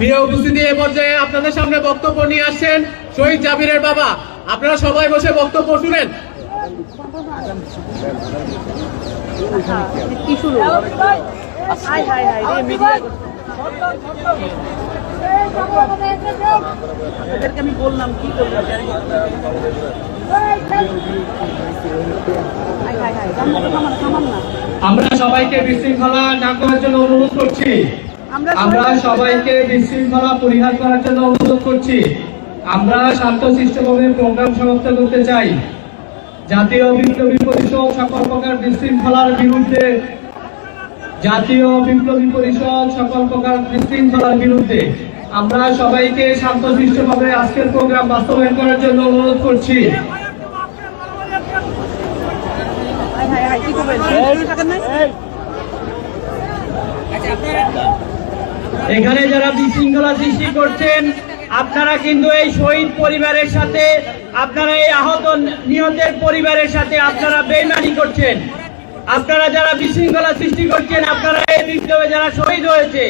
প্রিয় উপস্থিতি, এ পর্যায়ে আপনাদের সামনে বক্তব্য নিয়ে আসছেন শহীদ জাবিরের বাবা। আপনারা সবাই বসে বক্তব্য শুনেন। আমি বললাম কি হাই হাই আমরা সবাইকে বিশৃঙ্খলা না করার জন্য অনুরোধ করছি। আমরা সবাইকে বিশৃঙ্খলা পরিহার করার জন্য অনুরোধ করছি। আমরা শান্তশিষ্টভাবে প্রোগ্রাম সমাপ্ত করতে চাই। জাতীয় বিপ্লবী পরিষদ সকল প্রকার বিশৃঙ্খলার বিরুদ্ধে জাতীয় বিপ্লবী পরিষদ সকল প্রকার বিশৃঙ্খলার বিরুদ্ধে আমরা সবাইকে শান্তশিষ্টভাবে আজকের প্রোগ্রাম বাস্তবায়ন করার জন্য অনুরোধ করছি হাই হাই হাই কি করবেন টাকা নাই এখানে যারা বিশৃঙ্খলা সৃষ্টি করছেন আপনারা কিন্তু এই শহীদ পরিবারের সাথে আপনারা এই আহত নিহতের পরিবারের সাথে আপনারা বেইমানি করছেন। আপনারা যারা বিশৃঙ্খলা সৃষ্টি করছেন আপনারা এই বিপ্লবে যারা শহীদ হয়েছে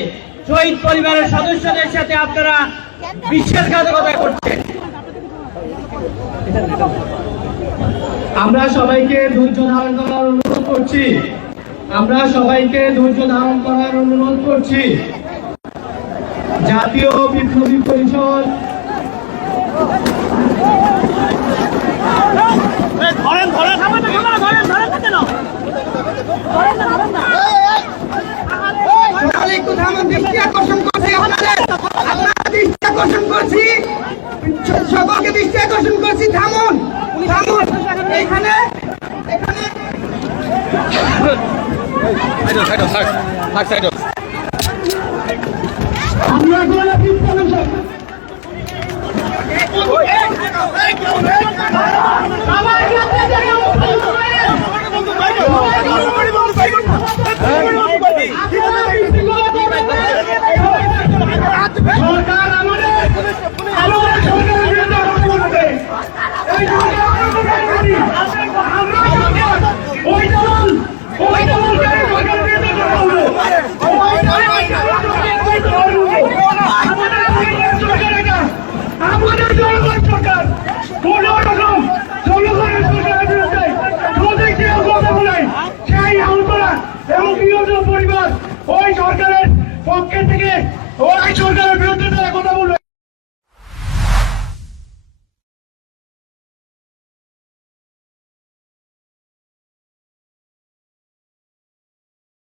শহীদ পরিবারের সদস্যদের সাথে আপনারা বিশ্বাসঘাতকতা করছেন। আমরা সবাইকে ধৈর্য ধারণ করার অনুরোধ করছি। আমরা সবাইকে ধৈর্য ধারণ করার অনুরোধ করছি। জাতীয় বিপ্লবী পরিষদ। সকলকে দৃষ্টি আকর্ষণ করছি, থামুন। এখানে এখানে আমাদের বিরোধী। আমরা সরকার, ওই দল, ওই দলকে সরকারের বিরুদ্ধে কথা বলব। ওই দলের বিরুদ্ধে কথা বলব। আমাদের সরকার সরকার এটা। আমাদের জনগণ সরকার কোনো রকম জনগণের সরকারের বিরুদ্ধে যদি কেউ কথা বলে সেই আহতরা এবং নিহত পরিবার ওই সরকারের পক্ষে থেকে ওই সরকারের বিরুদ্ধে